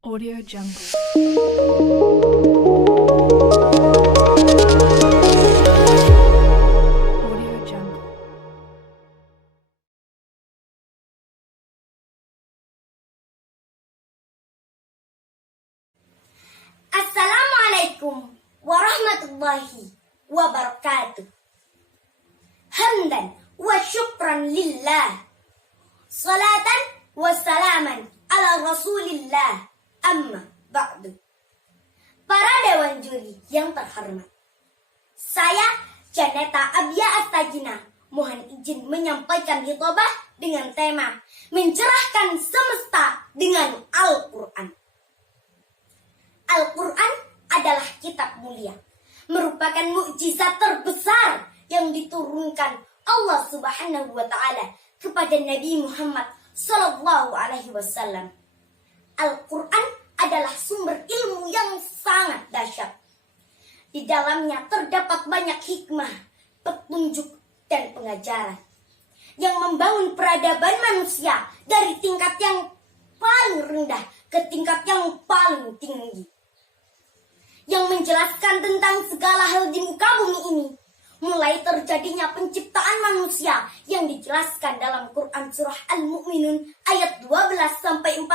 Audio Jungle. Audio Jungle. Assalamualaikum warahmatullahi wabarakatuh. Hamdan wa syukran lillah. Salatan wa salaman ala rasulillah. Amma ba'du. Para dewan juri yang terhormat, saya Janeta Abia Astagina mohon izin menyampaikan khitbah dengan tema mencerahkan semesta dengan Al-Quran. Al-Quran adalah kitab mulia, merupakan mukjizat terbesar yang diturunkan Allah Subhanahu wa taala kepada Nabi Muhammad sallallahu alaihi wasallam. Al-Quran adalah sumber ilmu yang sangat dahsyat. Di dalamnya terdapat banyak hikmah, petunjuk, dan pengajaran yang membangun peradaban manusia dari tingkat yang paling rendah ke tingkat yang paling tinggi, yang menjelaskan tentang segala hal di muka bumi ini, mulai terjadinya penciptaan manusia yang dijelaskan dalam Quran surah Al-Mu'minun ayat 12-14,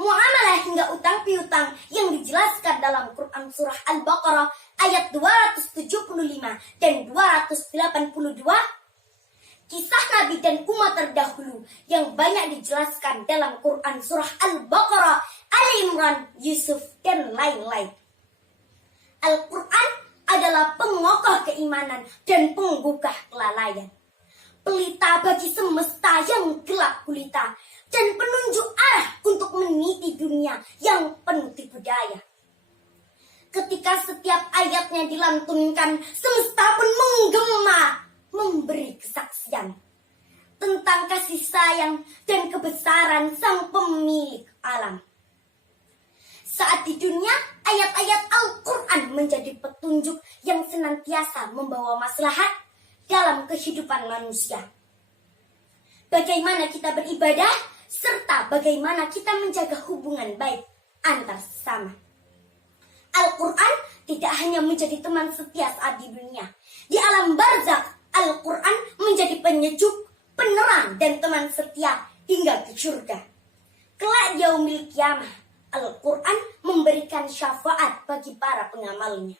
muamalah hingga utang piutang yang dijelaskan dalam Quran surah Al-Baqarah ayat 275 dan 282, kisah Nabi dan umat terdahulu yang banyak dijelaskan dalam Quran surah Al-Baqarah, Ali Imran, Yusuf, dan lain-lain. Al-Quran adalah pengokoh keimanan dan penggugah kelalaian, pelita bagi semesta yang gelap gulita, dan penunjuk arah untuk meniti dunia yang penuh tipu daya. Ketika setiap ayatnya dilantunkan, semesta pun menggema, memberi kesaksian tentang kasih sayang dan kebesaran sang pemilik alam. Saat di dunia, ayat-ayat Al-Quran menjadi petunjuk yang senantiasa membawa maslahat dalam kehidupan manusia. Bagaimana kita beribadah, serta bagaimana kita menjaga hubungan baik antar sesama. Al-Quran tidak hanya menjadi teman setia saat di dunia. Di alam barzakh, Al-Quran menjadi penyejuk, penerang, dan teman setia hingga ke surga. Kelak di yaumil qiyamah, Al-Quran memberikan syafaat bagi para pengamalnya.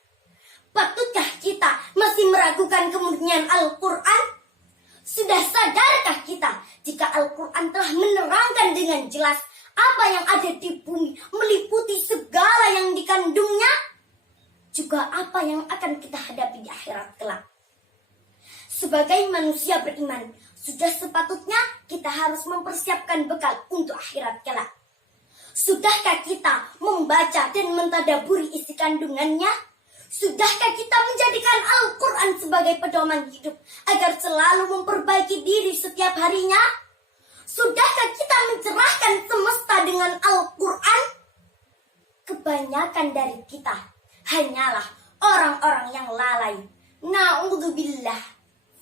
Patutkah kita masih meragukan kemurnian Al-Quran? Sudah sadarkah kita jika Al-Quran telah menerangkan dengan jelas apa yang ada di bumi, meliputi segala yang dikandungnya, juga apa yang akan kita hadapi di akhirat kelak? Sebagai manusia beriman, sudah sepatutnya kita harus mempersiapkan bekal untuk akhirat kelak. Sudahkah kita membaca dan mentadaburi isi kandungannya? Sudahkah kita menjadikan Al-Quran sebagai pedoman hidup agar selalu memperbaiki diri setiap harinya? Sudahkah kita mencerahkan semesta dengan Al-Quran? Kebanyakan dari kita hanyalah orang-orang yang lalai. Na'udzubillah,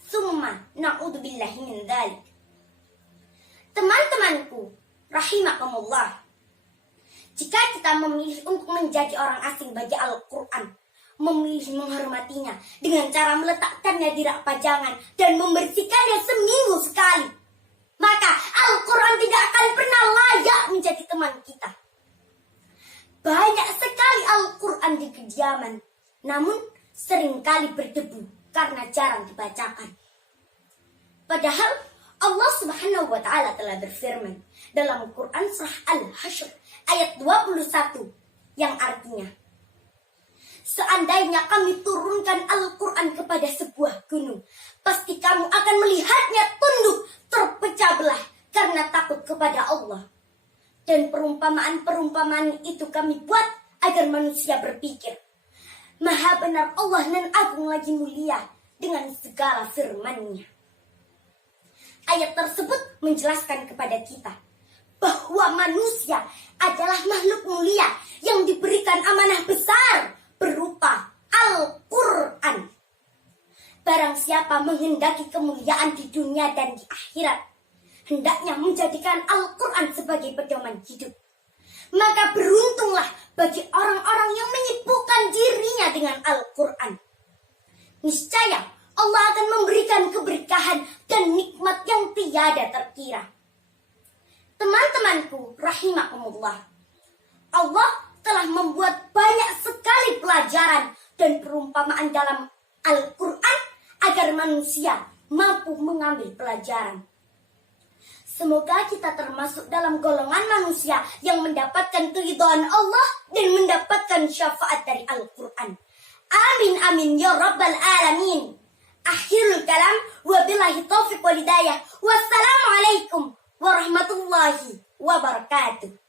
summa na'udzubillahi min dzalik. Teman-temanku, rahimakumullah, jika kita memilih untuk menjadi orang asing bagi Al-Quran, memilih menghormatinya dengan cara meletakkannya di rak pajangan dan membersihkannya seminggu sekali, maka Al-Quran tidak akan pernah layak menjadi teman kita. Banyak sekali Al-Quran di kediaman, namun seringkali berdebu karena jarang dibacakan. Padahal Allah Subhanahu wa taala telah berfirman dalam Quran surah Al-Hasyr ayat 21 yang artinya, seandainya kami turunkan Al-Quran kepada sebuah gunung, pasti kamu akan melihatnya tunduk terpecah belah karena takut kepada Allah. Dan perumpamaan-perumpamaan itu kami buat agar manusia berpikir. Maha benar Allah nan agung lagi mulia dengan segala firman-Nya. Ayat tersebut menjelaskan kepada kita bahwa manusia adalah makhluk mulia yang diberikan amanah besar berupa Al-Quran. Barang siapa menghendaki kemuliaan di dunia dan di akhirat, hendaknya menjadikan Al-Quran sebagai pedoman hidup. Maka bagi orang-orang yang menyibukkan dirinya dengan Al-Quran. Niscaya Allah akan memberikan keberkahan dan nikmat yang tiada terkira. Teman-temanku rahimakumullah, Allah telah membuat banyak sekali pelajaran dan perumpamaan dalam Al-Quran agar manusia mampu mengambil pelajaran. Semoga kita termasuk dalam golongan manusia yang mendapatkan keridhaan Allah dan mendapatkan syafaat dari Al-Quran. Amin amin ya rabbal alamin. Akhirul kalam, wabillahi taufiq wal hidayah. Wassalamualaikum warahmatullahi wabarakatuh.